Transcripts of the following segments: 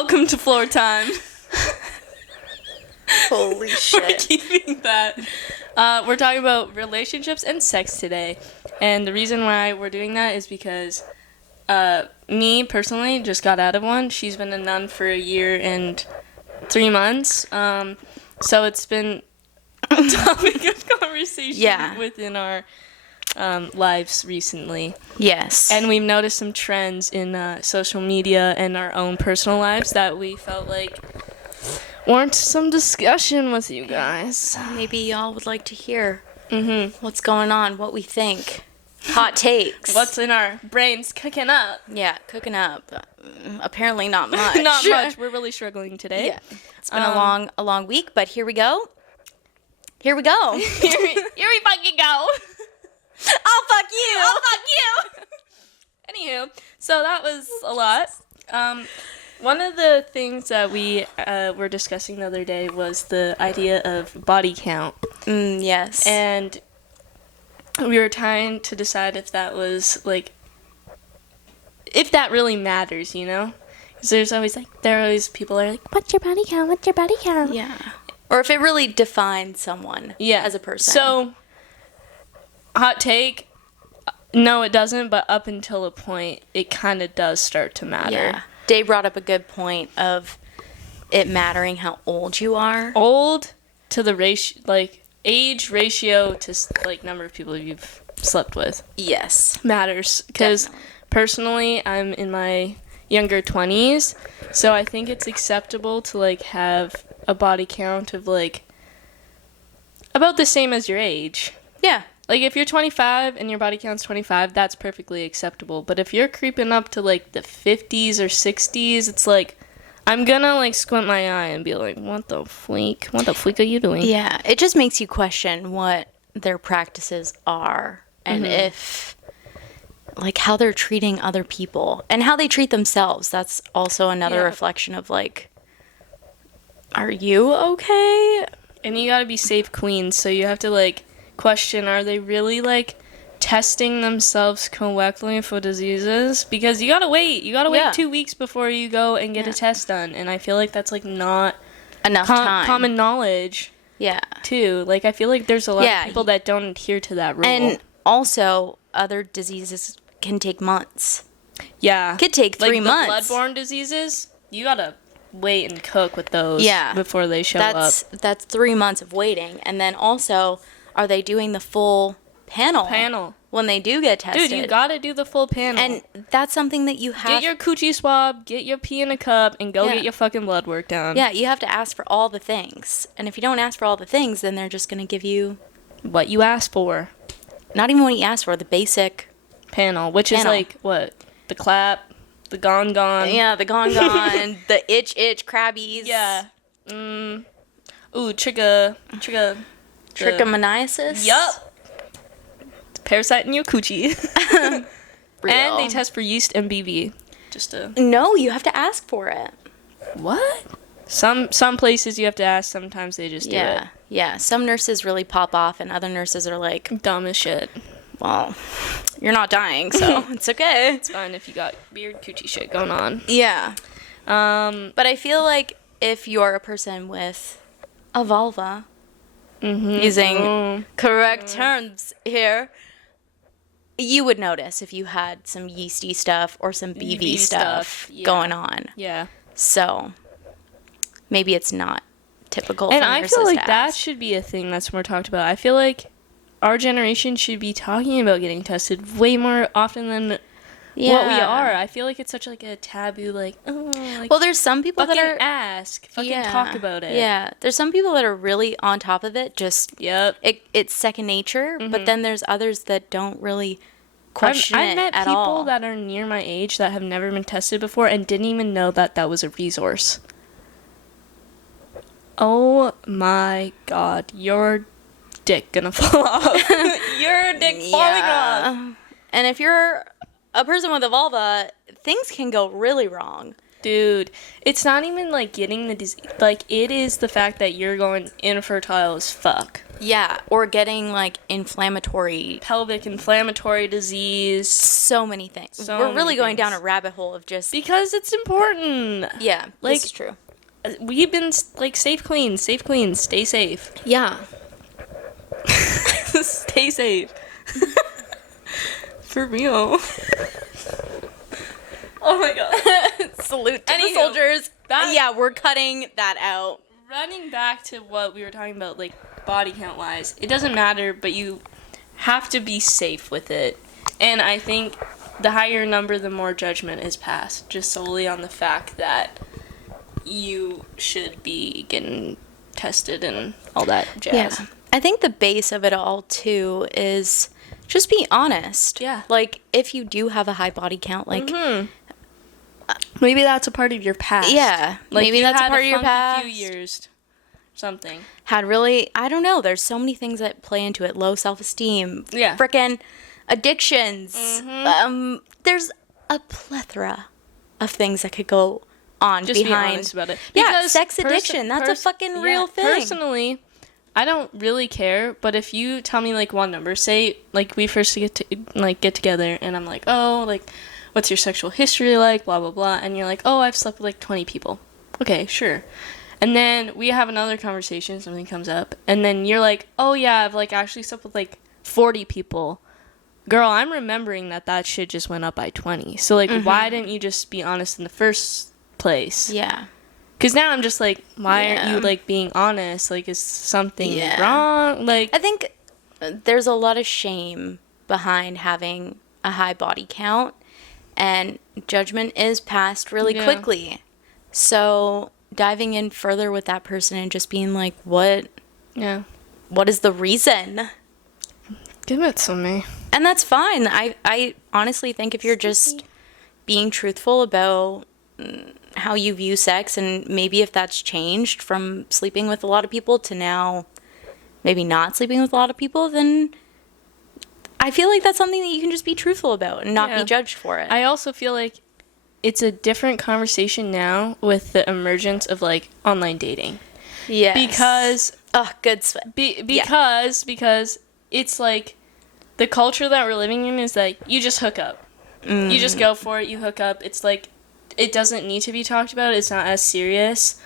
Welcome to floor time. Holy We're shit. keeping that. We're talking about relationships and sex today. And the reason why we're doing that is because me, personally, just got out of one. She's been a nun for 1 year and 3 months. So it's been a topic of conversation within our lives recently. Yes. And we've noticed some trends in social media and our own personal lives that we felt like warrant some discussion with you guys. Maybe y'all would like to hear what's going on, what we think. Hot takes. What's in our brains cooking up? Yeah, cooking up. Apparently not much. Not much. We're really struggling today. Yeah. It's been a long week, but here we go. Here we go. Here we fucking go. Oh, fuck you. Oh, fuck you. Anywho, so that was a lot. One of the things that we were discussing the other day was the idea of body count. Yes. And we were trying to decide if that was, like, if that really matters, you know? Because there are always people are like, what's your body count? What's your body count? Yeah. Or if it really defines someone as a person. So, hot take, no, it doesn't, but up until a point, it kind of does start to matter. Yeah. Dave brought up a good point of it mattering how old you are. Old to the ratio, like, age ratio to, like, number of people you've slept with. Yes. Matters. Because, personally, I'm in my younger 20s, so I think it's acceptable to, like, have a body count of, like, about the same as your age. Yeah. Like, if you're 25 and your body count's 25, that's perfectly acceptable. But if you're creeping up to, like, the 50s or 60s, it's like, I'm gonna, like, squint my eye and be like, what the freak? What the freak are you doing? Yeah, it just makes you question what their practices are and if, like, how they're treating other people and how they treat themselves. That's also another reflection of, like, are you okay? And you gotta be safe queens, so you have to, like, question, are they really, like, testing themselves correctly for diseases? Because you gotta wait 2 weeks before you go and get a test done, and I feel like that's, like, not enough time, common knowledge too. Like, I feel like there's a lot of people that don't adhere to that rule. And also other diseases can take months. Could take 3 months. Like the bloodborne diseases, you gotta wait and cook with those before they show up. That's 3 months of waiting. And then also, are they doing the full panel when they do get tested? Dude, you gotta do the full panel. And that's something that you have... Get your coochie swab, get your pee in a cup, and go get your fucking blood work done. Yeah, you have to ask for all the things. And if you don't ask for all the things, then they're just gonna give you... what you asked for. Not even what you asked for, the basic... panel, which is like, what? The clap, the gon. Yeah, the gon, the itch, crabbies. Yeah. Ooh, trichomoniasis? Yup. Parasite in your coochie. Real. And they test for yeast and BV. No, you have to ask for it. What? Some places you have to ask, sometimes they just do it. Yeah, some nurses really pop off and other nurses are like... dumb as shit. Well, you're not dying, so it's okay. It's fine if you got weird coochie shit going on. Yeah. But I feel like if you're a person with a vulva, using correct terms here, you would notice if you had some yeasty stuff or some BV stuff going on. Yeah. So maybe it's not typical. And for I nurses feel like to that ask. should be a thing that's more talked about. I feel like our generation should be talking about getting tested way more often than what we are. I feel like it's such like a taboo, like, oh, like, well, there's some people that are fucking talk about it. Yeah, there's some people that are really on top of it. Just it's second nature. But then there's others that don't really question I've met at people all. that are near my age that have never been tested before and didn't even know that that was a resource. Oh my god, your dick gonna fall off. Your dick falling off. And if you're a person with a vulva, things can go really wrong. Dude, it's not even, like, getting the disease. Like, it is the fact that you're going infertile as fuck. Yeah, or getting, like, inflammatory. Pelvic inflammatory disease. So many things. So We're really many going down things. a rabbit hole of just... Because it's important. Yeah, like, this is true. We've been, like, safe queens, stay safe. Yeah. Stay safe. For real. Oh my god. Salute to the Anywho, soldiers. that- Yeah, we're cutting that out. Running back to what we were talking about, like, body count wise, it doesn't matter, but you have to be safe with it. And I think the higher number, the more judgment is passed, just solely on the fact that you should be getting tested and all that jazz. Yeah. I think the base of it all, too, is just be honest. Yeah. Like, if you do have a high body count, like... Maybe that's a part of your past. Yeah. Like, maybe you that's a had part of your funky past. few years. Something. Had really... I don't know. There's so many things that play into it. Low self-esteem. Yeah. Frickin' addictions. There's a plethora of things that could go on Just behind... be honest about it. Yeah, Because sex addiction. That's a fucking real thing. Personally, I don't really care, but if you tell me, like, one number, say, like, we first get together, and I'm like, oh, like, what's your sexual history like, blah, blah, blah, and you're like, oh, I've slept with, like, 20 people. Okay, sure. And then we have another conversation, something comes up, and then you're like, oh, yeah, I've, like, actually slept with, like, 40 people. Girl, I'm remembering that shit just went up by 20. So, like, why didn't you just be honest in the first place? Yeah. Because now I'm just like, why aren't you, like, being honest? Like, is something wrong? Like, I think there's a lot of shame behind having a high body count, and judgment is passed really quickly. So diving in further with that person and just being like, what is the reason? give it to me. And that's fine. I honestly think if you're just being truthful about how you view sex, and maybe if that's changed from sleeping with a lot of people to now maybe not sleeping with a lot of people, then I feel like that's something that you can just be truthful about and not be judged for it. I also feel like it's a different conversation now with the emergence of, like, online dating. Yeah. Because good sweat. Because it's like the culture that we're living in is like you just hook up. You just go for it, you hook up. It's like it doesn't need to be talked about. It's not as serious.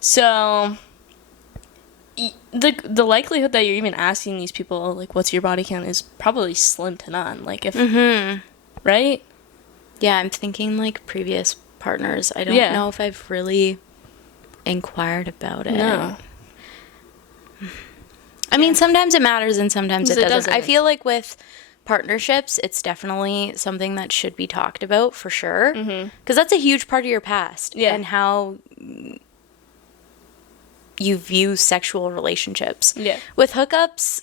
So the likelihood that you're even asking these people, like, what's your body count, is probably slim to none. Like, if right? Yeah, I'm thinking, like, previous partners. I don't know if I've really inquired about it. No. I mean, sometimes it matters and sometimes it doesn't. doesn't. I feel like with partnerships, it's definitely something that should be talked about for sure. Because that's a huge part of your past and how you view sexual relationships. Yeah. With hookups,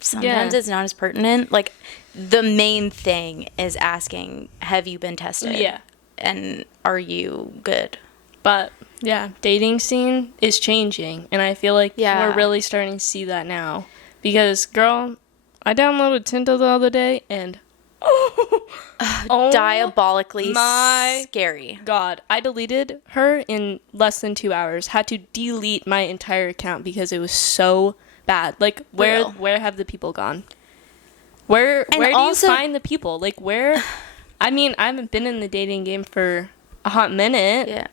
sometimes it's not as pertinent. Like, the main thing is asking, have you been tested? Yeah. And are you good? But yeah, dating scene is changing, and I feel like we're really starting to see that now. Because, girl, I downloaded Tinder the other day, and diabolically my scary. God, I deleted her in less than 2 hours. Had to delete my entire account because it was so bad. Like, where have the people gone? Where do you find the people? Like, where? I mean, I haven't been in the dating game for a hot minute. Yeah.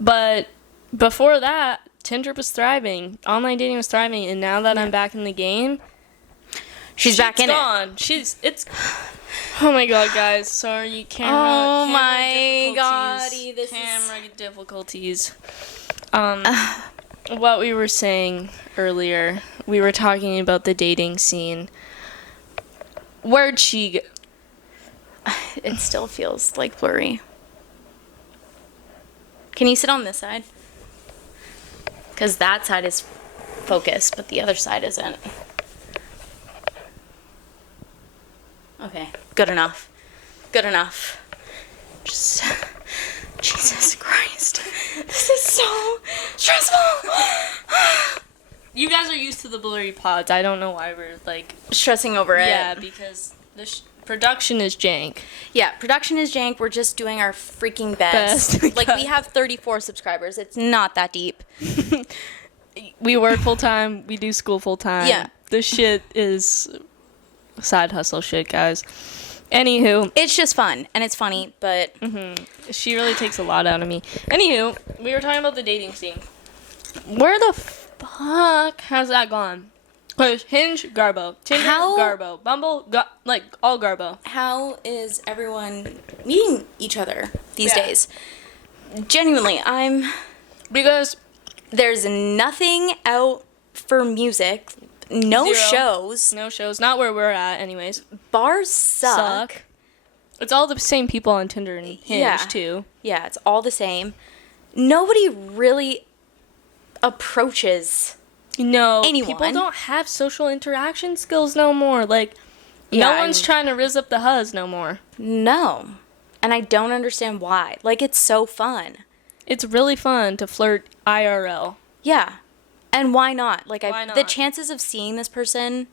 But before that, Tinder was thriving. Online dating was thriving. And now that I'm back in the game, she's back in gone. It's oh my God, guys. Sorry, camera difficulties. What we were saying earlier, we were talking about the dating scene. Where'd she go? It still feels like blurry. Can you sit on this side? Because that side is focused, but the other side isn't. Okay, good enough. Good enough. Just, Jesus Christ. This is so stressful. You guys are used to the blurry pods. I don't know why we're, like, Stressing over it. yeah, because Production is jank. Yeah, production is jank. We're just doing our freaking best. Like, we have 34 subscribers. It's not that deep. We work full time. We do school full time. Yeah. This shit is side hustle shit, guys. Anywho. It's just fun, and it's funny, but... She really takes a lot out of me. Anywho, we were talking about the dating scene. Where the fuck has that gone? Because Hinge, Garbo. Tinder, Garbo. Bumble, all Garbo. How is everyone meeting each other these days? Genuinely, Because... There's nothing out for music. No Zero. shows. No shows. Not where we're at, anyways. Bars suck. It's all the same people on Tinder and Hinge, too. Yeah, it's all the same. Nobody really approaches anyone. People don't have social interaction skills no more. Like, Yeah, no one's trying to rizz up the huzz no more. No. And I don't understand why. Like, it's so fun. It's really fun to flirt IRL. Yeah. And why not? Like, Why not? The chances of seeing this person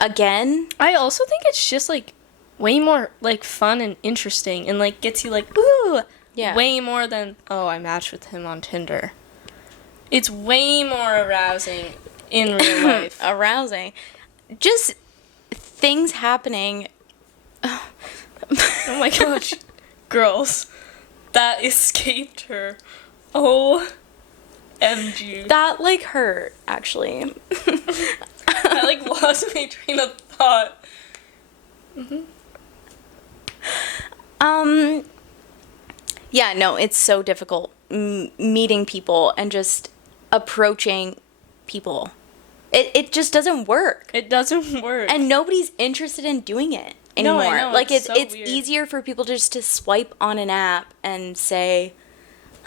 again. I also think it's just, like, way more, like, fun and interesting and, like, gets you, like, ooh. Yeah. Way more than, oh, I matched with him on Tinder. It's way more arousing in real life. Arousing. Just things happening. Oh my gosh. Girls. That escaped her. OMG. That, like, hurt, actually. I, like, lost my train of thought. Yeah, no, it's so difficult meeting people and just approaching people. It just doesn't work. It doesn't work. And nobody's interested in doing it anymore. No, I know, like, it's so it's weird. easier for people just to swipe on an app and say,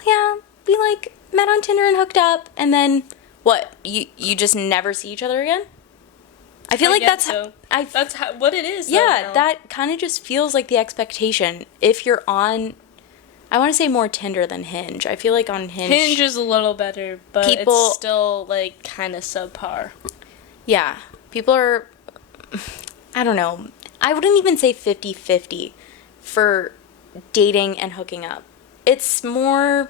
yeah, we, like, met on Tinder and hooked up, and then, what, you just never see each other again? I feel like that's... So. That's what it is. Yeah, though, that kind of just feels like the expectation. If you're on... I want to say more Tinder than Hinge. I feel like on Hinge... Hinge is a little better, but people, it's still, like, kind of subpar. Yeah. People are... I don't know. I wouldn't even say 50-50 for dating and hooking up. It's more...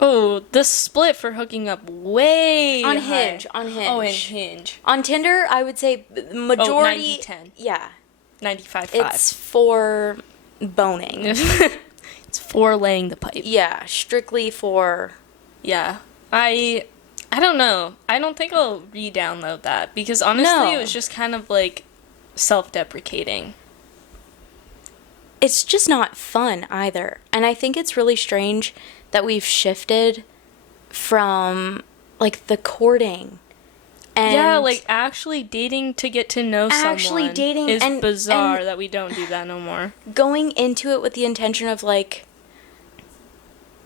Oh, the split for hooking up way On high. Hinge. On Hinge. Oh, in Hinge. On Tinder, I would say the majority... 90-10. Yeah. 95-5. It's for boning. It's for laying the pipe. Yeah, strictly for... Yeah. I don't know. I don't think I'll re-download that because honestly, it was just kind of like self-deprecating. It's just not fun either. And I think it's really strange that we've shifted from, like, the courting. And yeah, like, actually dating to get to know someone dating is and, bizarre and that we don't do that no more. going into it with the intention of, like,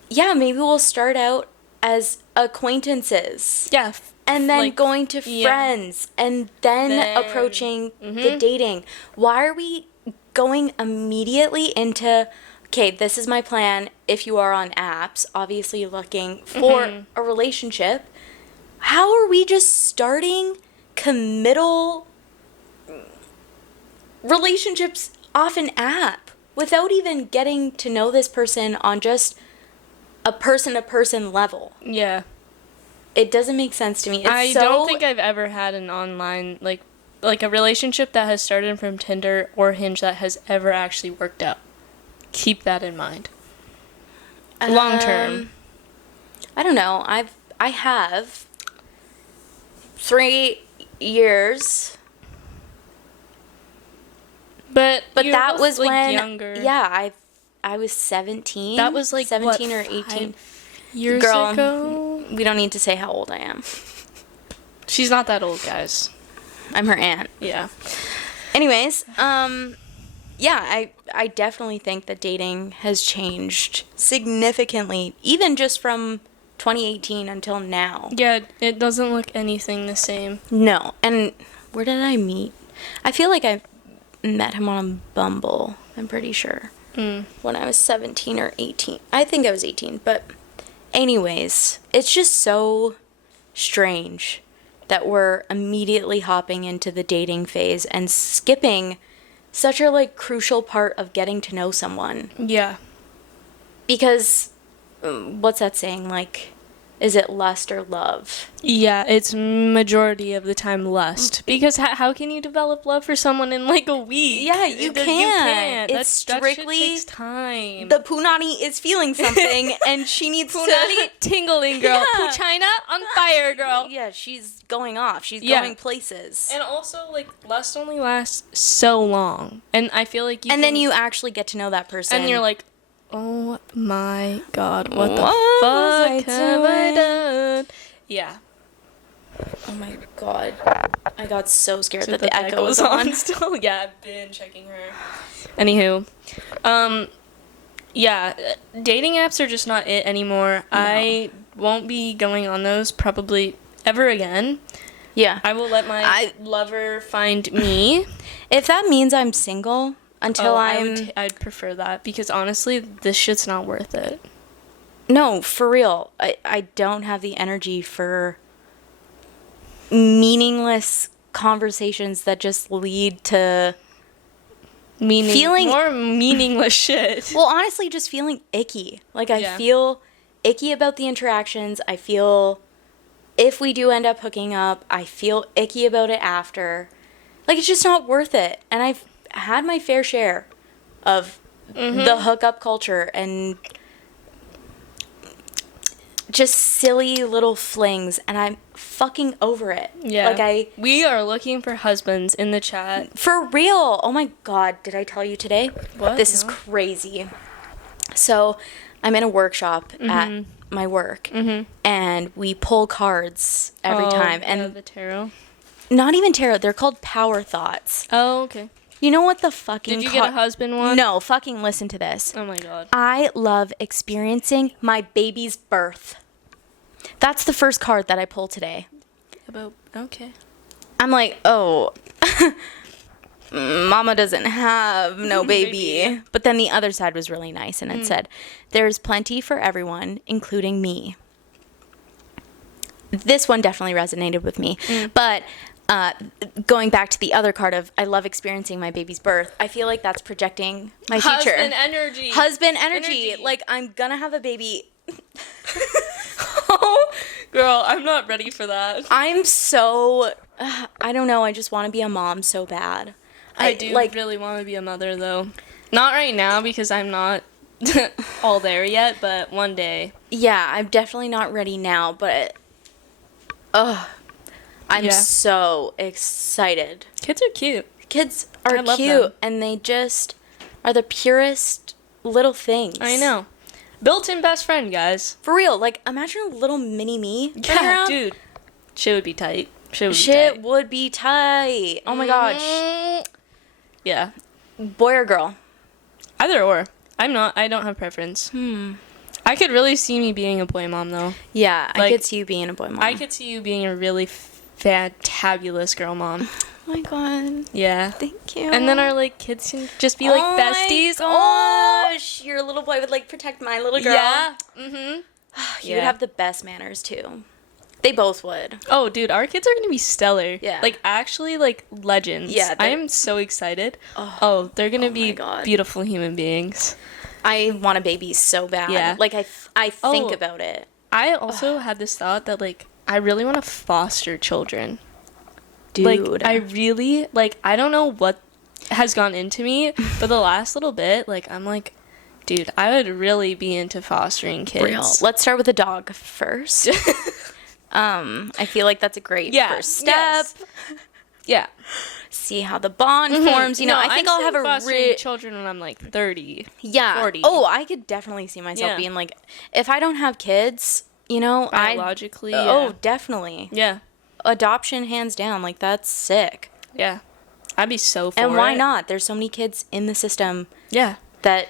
yeah, maybe we'll start out as acquaintances. Yeah. And then like, going to friends. And then approaching the dating. Why are we going immediately into... Okay, this is my plan if you are on apps, obviously looking for a relationship. How are we just starting committal relationships off an app without even getting to know this person on just a person-to-person level? Yeah. It doesn't make sense to me. I don't think I've ever had an online, like a relationship that has started from Tinder or Hinge that has ever actually worked out. Keep that in mind. Long term. I don't know. I have 3 years. But that was like, when younger. Yeah, I was 17. That was like 17 what, or 18 years Girl, ago. We don't need to say how old I am. She's not that old, guys. I'm her aunt. Yeah. Anyways, yeah, I definitely think that dating has changed significantly, even just from 2018 until now. Yeah, it doesn't look anything the same. No. And where did I meet? I feel like I met him on Bumble, I'm pretty sure. When I was 17 or 18. I think I was 18, but anyways, it's just so strange that we're immediately hopping into the dating phase and skipping such a, like, crucial part of getting to know someone. Yeah. Because, what's that saying? Like, is it lust or love? Yeah, it's majority of the time lust. Because how can you develop love for someone in like a week? Yeah, you can't. It's strictly that shit takes time. The punani is feeling something, and she needs Punani tingling, girl. Yeah. Puchina on fire, girl. Yeah, she's going off. She's Yeah. going places. And also, like, lust only lasts so long. And I feel like then you actually get to know that person. And you're like, oh my god, what the What fuck was I have I doing? done? Yeah. Oh my god. I got so scared So that the echo was on. still. Yeah, I've been checking her. Anywho. Yeah, dating apps are just not it anymore. No. I won't be going on those probably ever again. Yeah. I will let my lover find me. If that means I'm single until I'd prefer that because honestly, this shit's not worth it. No, for real. I don't have the energy for meaningless conversations that just lead to feeling more meaningless shit. Well, honestly, just feeling icky. Like, I Yeah. feel icky about the interactions. I feel, if we do end up hooking up, I feel icky about it after. Like, it's just not worth it. And I've had my fair share of the hookup culture and just silly little flings, and I'm fucking over it. Yeah. Like, we are looking for husbands in the chat. for real. Oh my god, did I tell you today? What? This is No. crazy. So, I'm in a workshop at my work, and we pull cards every time. And the tarot. not even tarot, they're called power thoughts. Oh, okay. You know what the fucking Did you get a husband one? No, fucking listen to this. Oh my god. I love experiencing my baby's birth. That's the first card that I pull today. Okay. I'm like, oh, mama doesn't have no baby. Baby. But then the other side was really nice, and it said, there's plenty for everyone, including me. This one definitely resonated with me. But going back to the other card of I love experiencing my baby's birth, I feel like that's projecting my future. Husband energy. Husband energy. Like, I'm gonna have a baby. Oh, girl, I'm not ready for that. I'm so, I don't know, I just want to be a mom so bad. I do really want to be a mother, though. Not right now, because I'm not all there yet, but one day. Yeah, I'm definitely not ready now, but, I'm so excited. Kids are cute. Kids are I love cute, them. and they just are the purest little things. I know. Built-in best friend, guys. For real, like, imagine a little mini me. running Yeah, around. dude. Shit would be tight. Shit would be tight. Oh my gosh. Yeah. Boy or girl? Either or. I don't have preference. I could really see me being a boy mom, though. Yeah, I Like, could see you being a boy mom. I could see you being a really fantabulous girl mom. Oh my god. Yeah. Thank you. And then our, like, kids can just be, like, besties. Oh my gosh. Your little boy would, like, protect my little girl. Yeah. Mm-hmm. He would have the best manners, too. They both would. Oh, dude, our kids are going to be stellar. Yeah. Like, actually, like, legends. Yeah, I am so excited. Oh, they're going to be God. beautiful human beings. I want a baby so bad. Yeah. Like, I think Oh. about it. I also had this thought that, like, I really want to foster children. Dude. Like, I really, like, I don't know what has gone into me, but the last little bit, like, I'm like, dude, I would really be into fostering kids. Real. Let's start with a dog first. I feel like that's a great first step. yes. Yeah. See how the bond forms. You know, I think I'll have a fostering children when I'm like 30. 40. Oh, I could definitely see myself being like, if I don't have kids, you know, Biologically, Oh, yeah. definitely. Yeah. Adoption, hands down. Like, that's sick. Yeah. I'd be so for And why it. not? There's so many kids in the system Yeah. that.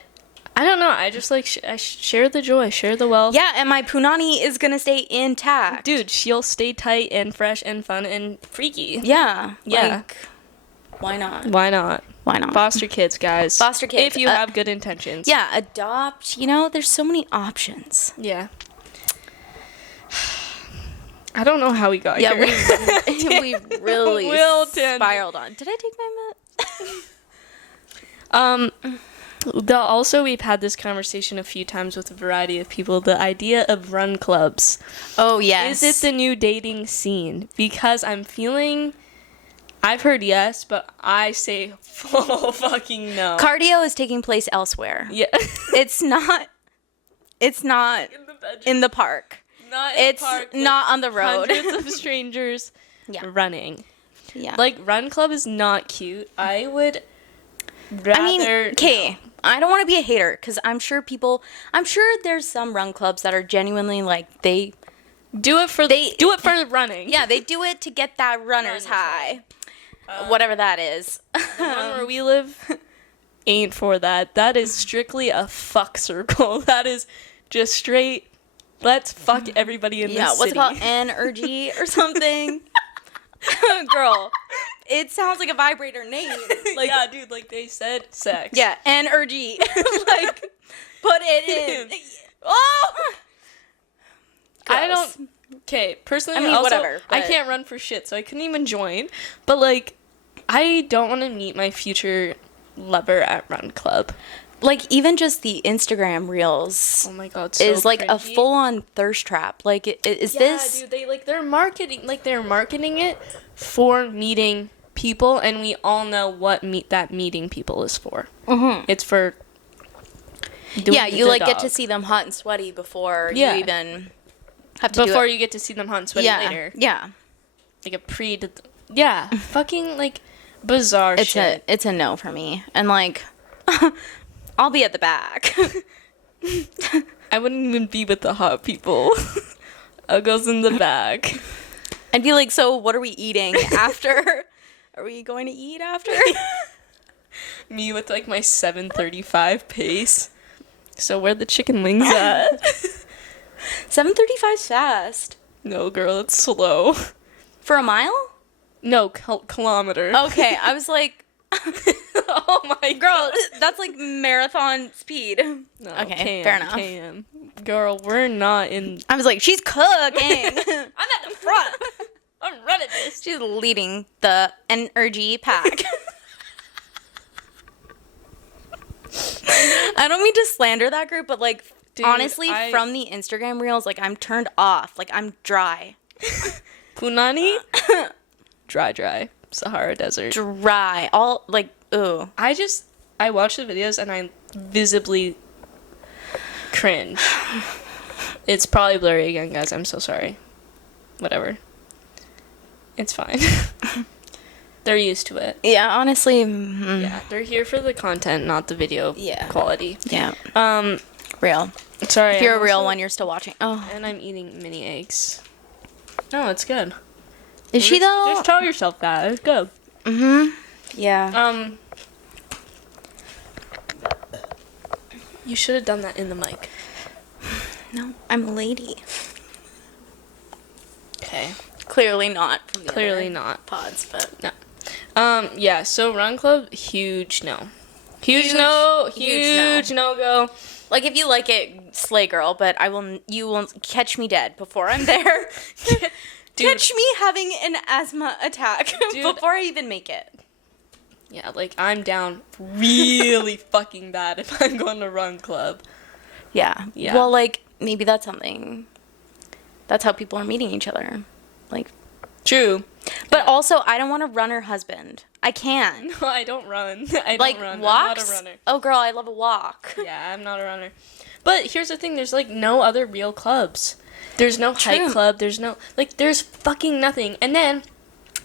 I don't know. I just like I share the joy, share the wealth. Yeah, and my punani is gonna stay intact. Dude, she'll stay tight and fresh and fun and freaky. Yeah. Yeah. Like, why not? Why not? Why not? Foster kids, guys. Foster kids. If you have good intentions. Yeah, adopt. You know, there's so many options. Yeah. I don't know how we got Yeah, here. we really Will tangent. spiraled on. Did I take my Also, we've had this conversation a few times with a variety of people. The idea of run clubs. Oh, yes. Is it the new dating scene? Because I've heard yes, but I say full fucking no. Cardio is taking place elsewhere. Yeah. It's not in the park. Not in the park. Not on the road. Hundreds of strangers running. Yeah. Like, run club is not cute. I would rather... okay, I don't want to be a hater, because I'm sure there's some run clubs that are genuinely, like, they do it for running. Yeah, they do it to get that runner's high. Whatever that is. The one where we live ain't for that. That is strictly a fuck circle. That is just straight, let's fuck everybody in this city. Yeah, what's it called? Energy or something? Girl, it sounds like a vibrator name. Like, yeah, dude, like they said sex. Yeah, energy. Like, put it in. Oh! I don't... Okay, personally, I mean, also, whatever. I can't run for shit, so I couldn't even join. But, like, I don't want to meet my future lover at Run Club. Like, even just the Instagram reels. Oh my god, so is like cringy. a full-on thirst trap. Like, is this? Yeah, dude, they're marketing it for meeting people, and we all know what that meeting people is for. Mm-hmm. It's for doing you like get to see them hot and sweaty before you even have to before you get to see them hot and sweaty later. Yeah. Like a fucking like bizarre shit. It's a no for me. And like I'll be at the back. I wouldn't even be with the hot people. I goes in the back. I'd be like, so what are we eating after? Are we going to eat after? Me with like my 7:35 pace. So where the chicken wings at? 7:35's fast. No, girl, it's slow. For a mile? No, kilometer. Okay, I was like, oh my girl, that's like marathon speed. No, okay, fair enough. KM. Girl, we're not in... I was like, she's cooking. I'm at the front. I'm running this. She's leading the energy pack. I don't mean to slander that group, but like, dude, honestly, from the Instagram reels, like, I'm turned off. Like, I'm dry. Punani? Dry. Sahara Desert. Dry. All, like, ooh. I watch the videos and I visibly cringe. It's probably blurry again, guys. I'm so sorry. Whatever. It's fine. They're used to it. Yeah, honestly. Yeah, they're here for the content, not the video quality. Yeah. Real. Sorry. If you're a real one, you're still watching. Oh. And I'm eating mini eggs. No, it's good. Is she though? Just tell yourself that. It's good. Yeah. You should have done that in the mic. No, I'm a lady. Okay. Clearly not. From the Clearly other not. Pods, but no. Yeah. So Run Club, huge no. Huge no go. Like, if you like it, slay girl. But you will catch me dead before I'm there. Dude, catch me having an asthma attack before I even make it. Yeah, like, I'm down really fucking bad if I'm going to Run Club. Yeah. Well, like, maybe that's something. That's how people are meeting each other. Like, true. But also, I don't want to run her husband. I can't. No, I don't run. I like, don't run. walks? I'm not a runner. Oh, girl, I love a walk. Yeah, I'm not a runner. But here's the thing. There's, like, no other real clubs. There's no hike club. There's no... Like, there's fucking nothing. And then,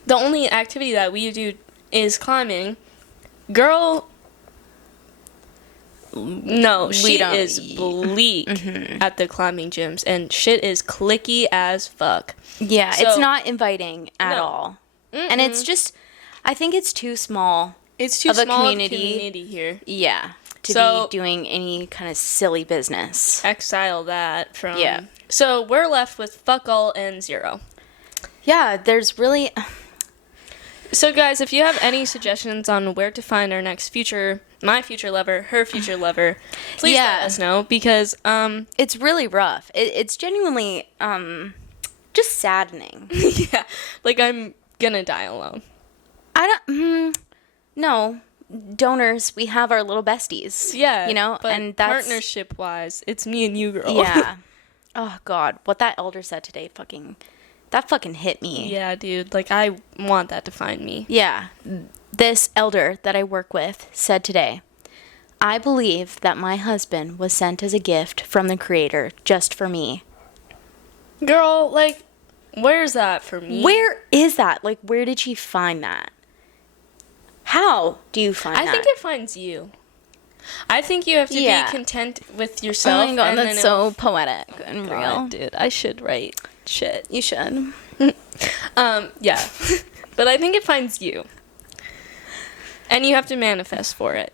the only activity that we do is climbing. Girl... No, she is bleak at the climbing gyms. And shit is clicky as fuck. Yeah, so, it's not inviting at all. And it's just... I think it's too small. It's too small of a community here. Yeah. To be doing any kind of silly business. Exile that from... Yeah. So we're left with fuck all and zero. Yeah, there's really... So guys, if you have any suggestions on where to find our next my future lover, her future lover, please let us know, because it's really rough. It's genuinely just saddening. Yeah, like I'm gonna die alone. No, donors, we have our little besties. Yeah. You know, but and that's partnership wise, it's me and you, girl. yeah. Oh God, what that elder said today fucking hit me. Yeah, dude. Like, I want that to find me. Yeah. This elder that I work with said today, I believe that my husband was sent as a gift from the Creator just for me. Girl, like, where's that for me? Where is that? Like, where did she find that? How do you find that? I think it finds you. I think you have to be content with yourself. Oh my God, and that's so poetic and real. God, dude, I should write shit. You should. Yeah. But I think it finds you. And you have to manifest for it.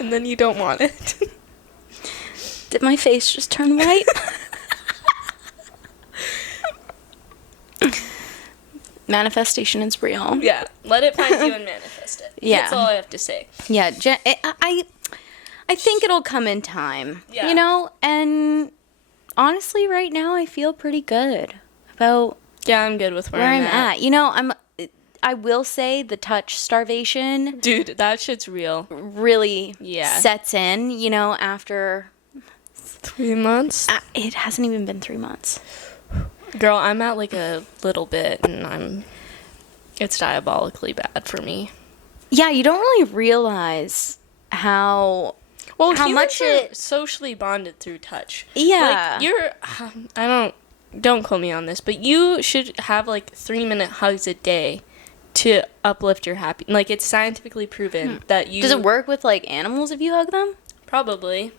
And then you don't want it. Did my face just turn white? Manifestation is real. Yeah. Let it find you and manifest it. Yeah. That's all I have to say. Yeah, I think it'll come in time. Yeah. You know, and honestly, right now I feel pretty good about Yeah, I'm good with where I'm at. You know, I will say the touch starvation Dude, that shit's real. really Yeah. sets in, you know, after 3 months? it hasn't even been 3 months. Girl, I'm at like a little bit and it's diabolically bad for me. Yeah, you don't really realize how How much much it socially bonded through touch. Yeah. Like don't quote me on this, but you should have like 3-minute hugs a day to uplift your happy. Like, it's scientifically proven that you. Does it work with like animals if you hug them? Probably.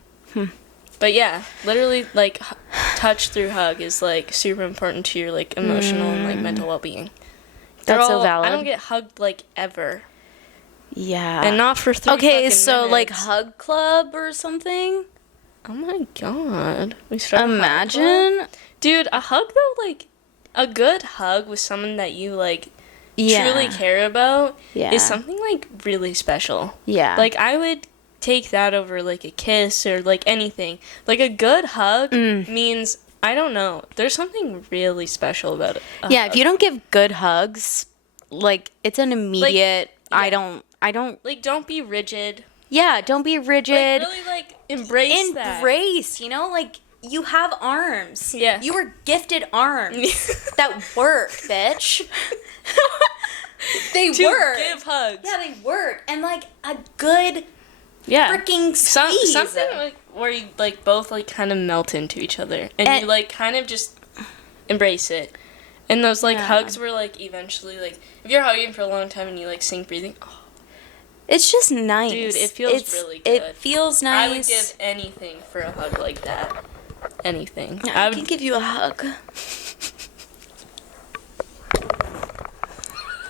But yeah, literally, like, touch through hug is like super important to your like emotional and like mental well-being. That's so valid. I don't get hugged like ever, Yeah. and not for 3 Okay, fucking so minutes. like hug club or something? Oh my God, we started a hug club? Imagine. Dude, a hug though, like a good hug with someone that you like truly care about Yeah. is something like really special. Yeah. Like, I would take that over like a kiss or like anything. Like, a good hug means, I don't know, there's something really special about it. Yeah, if you don't give good hugs, like it's an immediate I don't like, don't be rigid. Yeah, don't be rigid. Like, really like embrace that. Embrace, you know, like you have arms. Yeah. You were gifted arms that work, bitch. They to work. give hugs. Yeah, they work. And like a good freaking squeeze. Something like where you like both like kind of melt into each other and you like kind of just embrace it. And those like hugs were like eventually like if you're hugging for a long time and you like sync breathing. Oh, it's just nice. dude, it feels really good. It feels nice. I would give anything for a hug like that. Anything. I can give you a hug.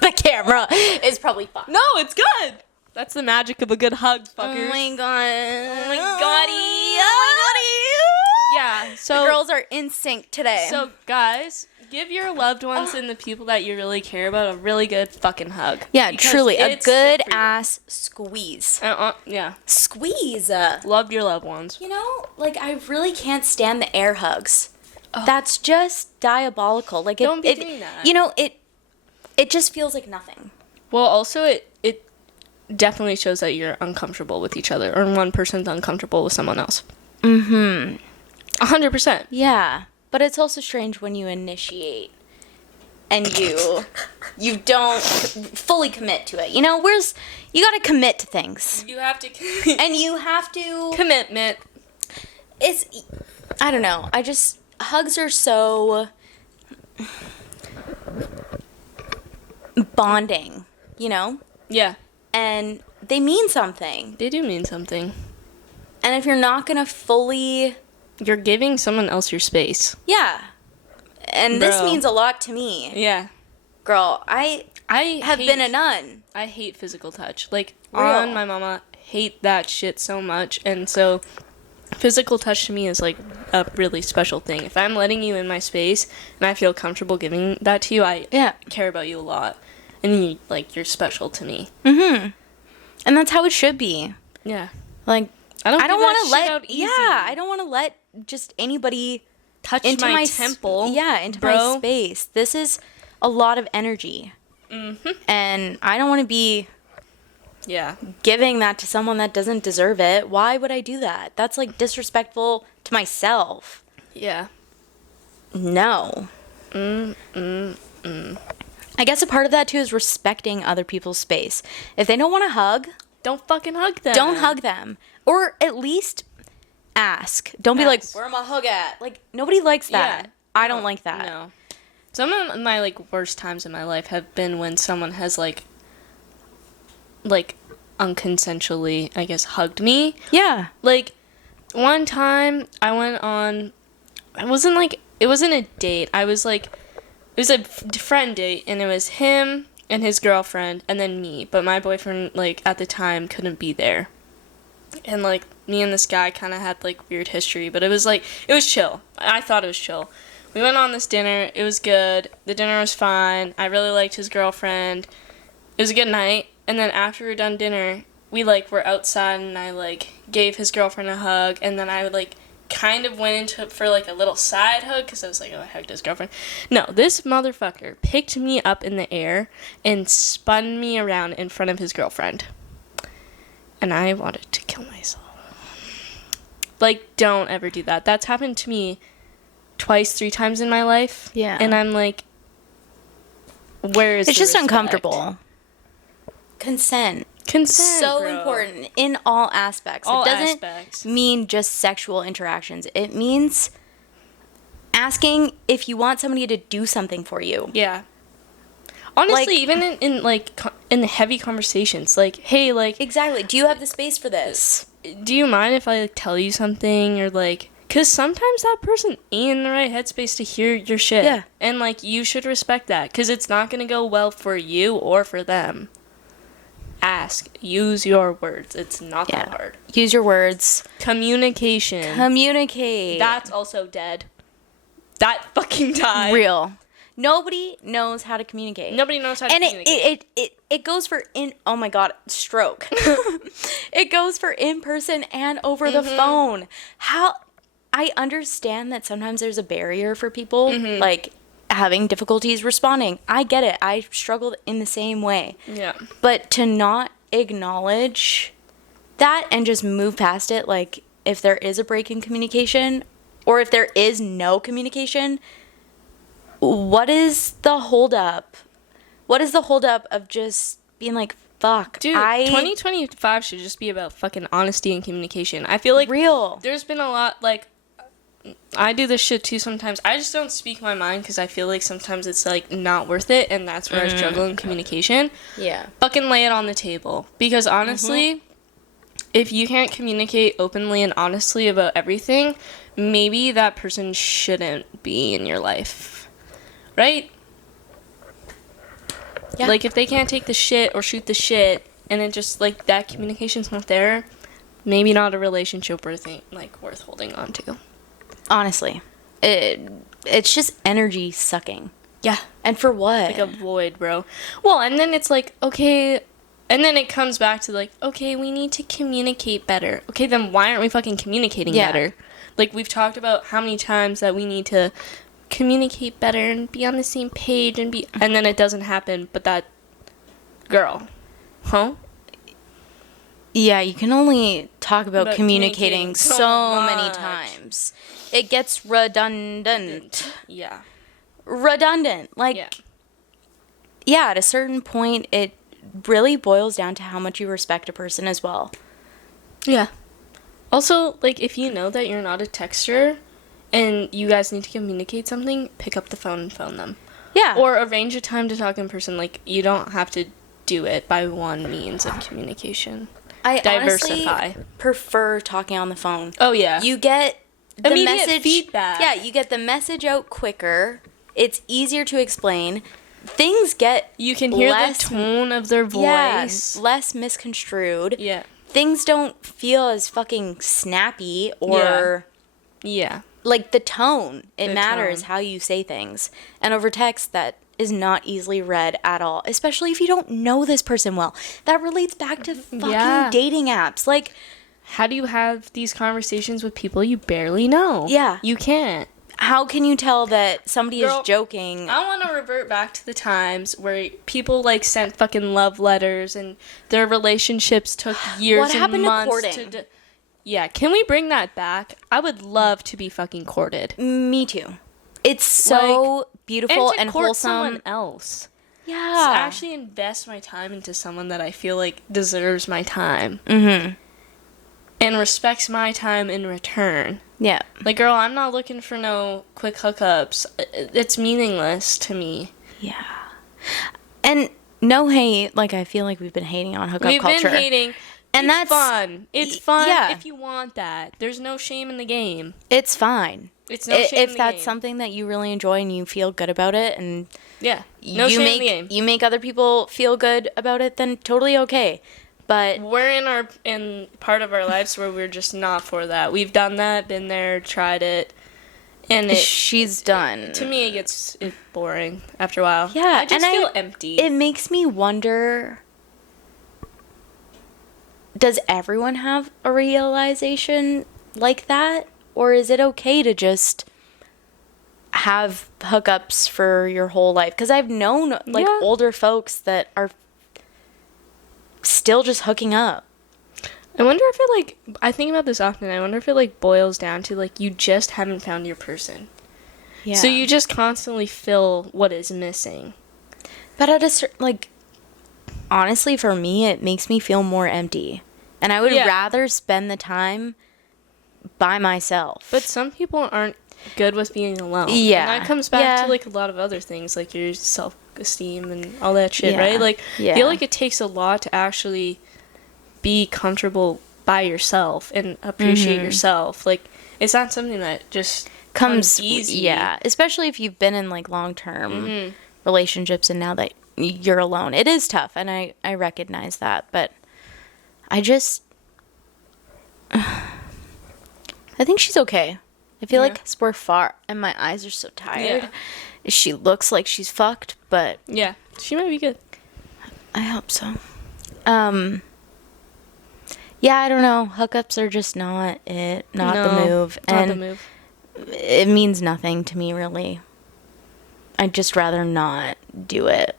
The camera is probably fine. No, it's good. That's the magic of a good hug, fuckers. Oh my god. Oh my goddy. Yeah, so the girls are in sync today. So, guys, give your loved ones and the people that you really care about a really good fucking hug. Yeah, Because truly. A it's good for you. ass squeeze. Yeah. Squeeze. Love your loved ones. You know, like, I really can't stand the air hugs. That's just diabolical. Like, Don't be doing that. You know, it just feels like nothing. Well, also, it definitely shows that you're uncomfortable with each other, or one person's uncomfortable with someone else. 100%. Yeah, but it's also strange when you initiate and you don't fully commit to it. You know, you got to commit to things. You have to... And you have to... Commitment. I don't know. Hugs are so bonding, you know? Yeah. And they mean something. They do mean something. And if you're not going to fully... You're giving someone else your space. Yeah. And this Bro. means a lot to me. Yeah. Girl, I have been a nun. I hate physical touch. Like, Real. on my mama, hate that shit so much. And so, physical touch to me is, like, a really special thing. If I'm letting you in my space and I feel comfortable giving that to you, I care about you a lot. And you're special to me. Mm-hmm. And that's how it should be. Yeah. Like, I don't want to out easy. I don't want to let just anybody touch into my my temple. into my space. This is a lot of energy. And I don't want to be giving that to someone that doesn't deserve it. Why would I do that? That's like disrespectful to myself. Yeah. No. I guess a part of that too is respecting other people's space. If they don't want to hug, don't fucking hug them. Don't hug them. Or at least ask. Don't be like, where am I hug at? Like, nobody likes that. Yeah. I don't like that. No. Some of my, like, worst times in my life have been when someone has, like, unconsensually, I guess, hugged me. Yeah. Like, one time I went on, it wasn't a date. I was, like, it was a friend date, and it was him and his girlfriend, and then me. But my boyfriend, like, at the time couldn't be there. And, like, me and this guy kind of had, like, weird history. But it was, like, it was chill. I thought it was chill. We went on this dinner. It was good. The dinner was fine. I really liked his girlfriend. It was a good night. And then after we were done dinner, we, like, were outside, and I, like, gave his girlfriend a hug. And then I, like, kind of went into it for, like, a little side hug because I was like, oh, I hugged his girlfriend. No, this motherfucker picked me up in the air and spun me around in front of his girlfriend. And I wanted to kill myself. Like, don't ever do that. That's happened to me twice, 3 times in my life. Yeah. And I'm like, where is it's the just respect? Uncomfortable. Consent. So bro. important in all aspects. All it doesn't aspects. mean just sexual interactions. It means asking if you want somebody to do something for you. Yeah. Honestly, like, even in the heavy conversations, like, hey, like, exactly. Do you have the space for this? Do you mind if I, like, tell you something, or, like, because sometimes that person ain't in the right headspace to hear your shit. Yeah. And, like, you should respect that, because it's not going to go well for you or for them. Ask. Use your words. It's not that hard. Use your words. Communication. Communicate. That's also dead. That fucking died. Real. Nobody knows how to communicate. Nobody knows how to communicate. And it goes for oh my god, stroke. It goes for in person and over the phone. How I understand that sometimes there's a barrier for people, like having difficulties responding. I get it. I struggled in the same way. Yeah. But to not acknowledge that and just move past it, like if there is a break in communication or if there is no communication, what is the holdup? What is the holdup of just being like, fuck? Dude, 2025 should just be about fucking honesty and communication. I feel like real. There's been a lot, like, I do this shit too sometimes. I just don't speak my mind because I feel like sometimes it's, like, not worth it, and that's where I struggle in communication. Yeah. Fucking lay it on the table. Because honestly, if you can't communicate openly and honestly about everything, maybe that person shouldn't be in your life. Right? Yeah. Like, if they can't take the shit or shoot the shit, and it just, like, that communication's not there, maybe not a relationship worth holding on to. Honestly. It's just energy sucking. Yeah. And for what? Like a void, bro. Well, and then it's like, okay, and then it comes back to, like, okay, we need to communicate better. Okay, then why aren't we fucking communicating better? Like, we've talked about how many times that we need to communicate better and be on the same page and then it doesn't happen, but that girl, yeah, you can only talk about communicating so many times. It gets redundant. Redundant. Like, yeah, at a certain point it really boils down to how much you respect a person as well. Yeah. Also, like, if you know that you're not a texter and you guys need to communicate something, pick up the phone and phone them. Yeah. Or arrange a time to talk in person. Like, you don't have to do it by one means of communication. I honestly prefer talking on the phone. Oh, yeah. You get the immediate feedback. Yeah, you get the message out quicker. It's easier to explain. Things get You can hear the tone of their voice. Yeah, less misconstrued. Yeah. Things don't feel as fucking snappy or... Yeah. Like, the tone. It matters how you say things. And over text, that is not easily read at all. Especially if you don't know this person well. That relates back to fucking dating apps. Like, how do you have these conversations with people you barely know? Yeah. You can't. how can you tell that somebody Girl, is joking? I want to revert back to the times where people like sent fucking love letters and their relationships took years What happened and to months courting? Yeah, can we bring that back? I would love to be fucking courted. Me too. It's so beautiful and court wholesome. Someone else. Yeah. To actually invest my time into someone that I feel like deserves my time. Mm-hmm. And respects my time in return. Yeah. Like, girl, I'm not looking for no quick hookups. It's meaningless to me. Yeah. And no hate. Like, I feel like we've been hating on hookup culture. We've been hating. And it's that's fun. It's fun yeah. if you want that. There's no shame in the game. It's fine. It's no shame in if the that's game. something that you really enjoy and you feel good about it, and yeah, no shame in the game. You make other people feel good about it, then totally okay. But we're in part of our lives where we're just not for that. We've done that, been there, tried it, and she's done. To me, it gets boring after a while. Yeah, I just feel empty. It makes me wonder. Does everyone have a realization like that? Or is it okay to just have hookups for your whole life? Because I've known, like, older folks that are still just hooking up. I wonder if it, like, I think about this often. I wonder if it, like, boils down to, like, you just haven't found your person. Yeah. So you just constantly fill what is missing. But at a certain, like, honestly, for me, it makes me feel more empty. And I would rather spend the time by myself. But some people aren't good with being alone. Yeah. And that comes back to, like, a lot of other things, like your self-esteem and all that shit, right? Like, I feel like it takes a lot to actually be comfortable by yourself and appreciate yourself. Like, it's not something that just comes easy. Yeah. Especially if you've been in, like, long-term relationships and now that you're alone. It is tough, and I recognize that, but I think she's okay. I feel like we're far, and my eyes are so tired. Yeah. She looks like she's fucked, but yeah, she might be good. I hope so. Yeah, I don't know. Hookups are just not it. Not the move. Not the move. It means nothing to me, really. I'd just rather not do it.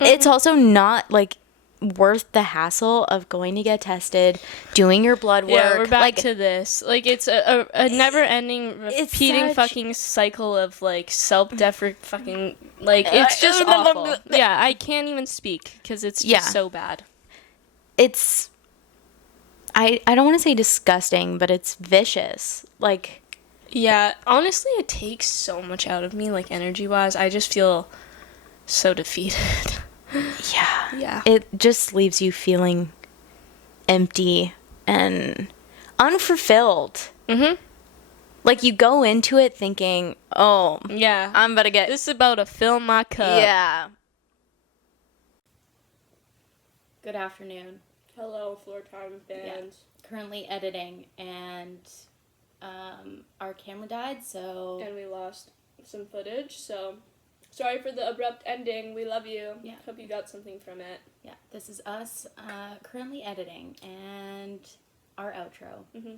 It's also not, like, worth the hassle of going to get tested, doing your blood work. Yeah, we're back to this. Like, it's a never-ending, repeating fucking cycle of, like, self-deprecating fucking, like, it's just awful. Yeah, I can't even speak, because it's just so bad. It's, I don't want to say disgusting, but it's vicious. Like, yeah, honestly, it takes so much out of me, like, energy-wise. I just feel so defeated. Yeah. It just leaves you feeling empty and unfulfilled. Mm-hmm. Like, you go into it thinking, oh, yeah, I'm about to get... This is about to fill my cup. Yeah. Good afternoon. Hello, Floor Time fans. Yeah. Currently editing, and our camera died, so... And we lost some footage, so... Sorry for the abrupt ending. We love you. Yeah. Hope you got something from it. Yeah, this is us currently editing, and our outro. Mm-hmm.